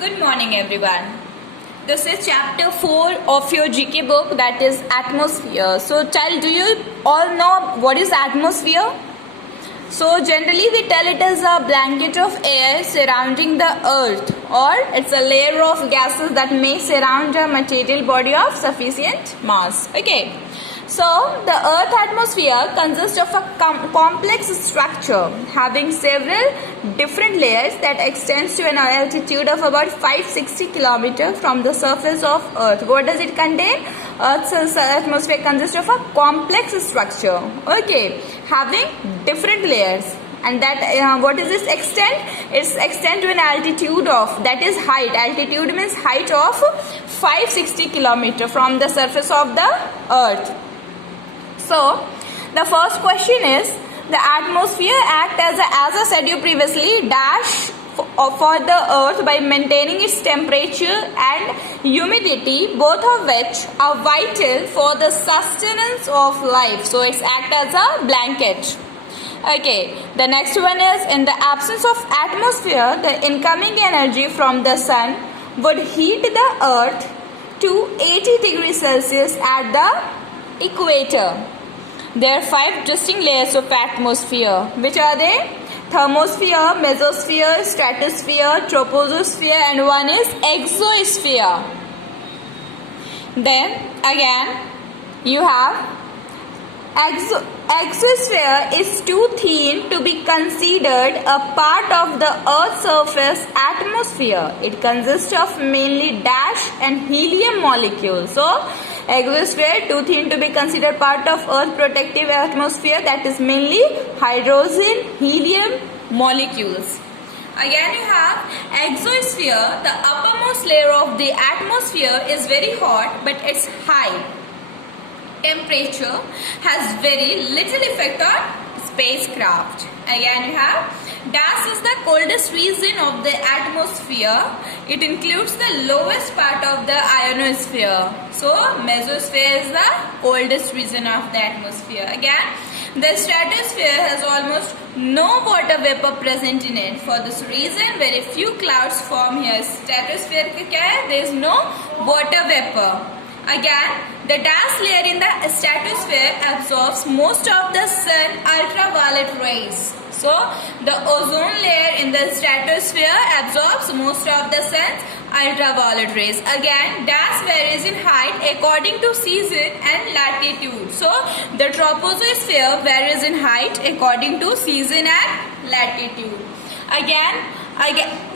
Good morning, everyone. This is chapter 4 of your GK book, that is atmosphere. So, child, do you all know what is atmosphere? So, generally we tell it is a blanket of air surrounding the earth, or it's a layer of gases that may surround a material body of sufficient mass. Okay. So, the Earth atmosphere consists of a complex structure having several different layers that extends to an altitude of about 560 km from the surface of Earth. What does it contain? Earth's atmosphere consists of a complex structure, okay, having different layers. And that what is this extent? It's extent to an altitude of, that is height. Altitude means height of 560 km from the surface of the Earth. So, the first question is, the atmosphere acts as I said you previously, dash for the earth by maintaining its temperature and humidity, both of which are vital for the sustenance of life. So, it acts as a blanket. Okay, the next one is, in the absence of atmosphere, the incoming energy from the sun would heat the earth to 80 degrees Celsius at the equator. There are 5 distinct layers of atmosphere. Which are they? Thermosphere, mesosphere, stratosphere, troposphere, and one is exosphere. Then again you have exosphere is too thin to be considered a part of the Earth's surface atmosphere. It consists of mainly dash and helium molecules. So, exosphere too thin to be considered part of Earth's protective atmosphere, that is mainly hydrogen, helium molecules. Again you have exosphere. The uppermost layer of the atmosphere is very hot, but its high temperature has very little effect on spacecraft. Again you have gas is the coldest region of the atmosphere. It includes the lowest part of the ionosphere. So mesosphere is the coldest region of the atmosphere. Again, the stratosphere has almost no water vapor present in it. For this reason, very few clouds form here. Stratosphere ka kya hai? There is no water vapor. Again, the gas layer in the stratosphere absorbs most of the sun ultraviolet rays. So, the ozone layer in the stratosphere absorbs most of the sun's ultraviolet rays. Again, gas varies in height according to season and latitude. So, the troposphere varies in height according to season and latitude. Again,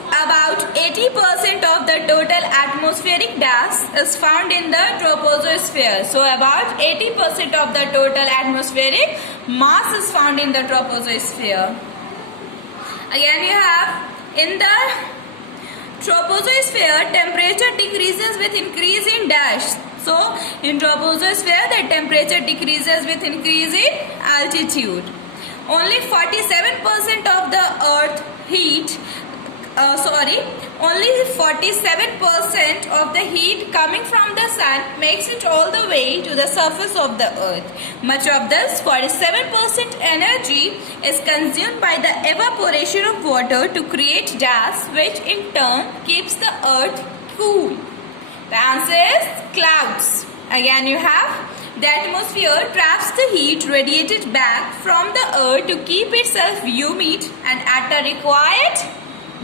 about 80% of the total atmospheric gas is found in the troposphere. So, about 80% of the total atmospheric mass is found in the troposphere. Again, you have in the troposphere, temperature decreases with increase in dash. So, in troposphere, the temperature decreases with increase in altitude. Only 47% of the earth heat only 47% of the heat coming from the sun makes it all the way to the surface of the earth. Much of this 47% energy is consumed by the evaporation of water to create gas, which in turn keeps the earth cool. The answer is clouds. Again you have the atmosphere traps the heat radiated back from the earth to keep itself humid and at a required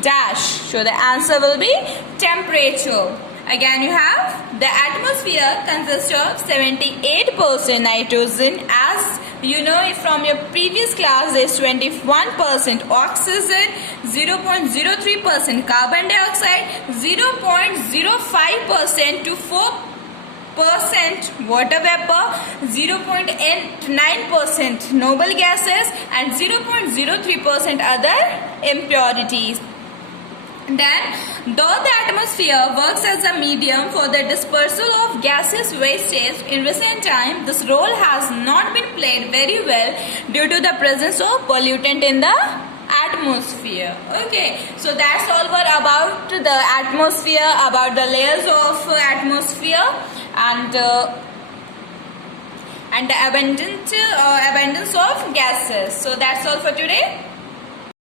dash. So the answer will be temperature. Again you have the atmosphere consists of 78% nitrogen. As you know from your previous class, there is 21% oxygen, 0.03% carbon dioxide, 0.05% to 4% water vapor, 0.9% noble gases, and 0.03% other impurities. Then, though the atmosphere works as a medium for the dispersal of gaseous wastage, in recent time this role has not been played very well due to the presence of pollutant in the atmosphere. Okay, so that's all about the atmosphere, about the layers of atmosphere, and the abundance of gases. So that's all for today.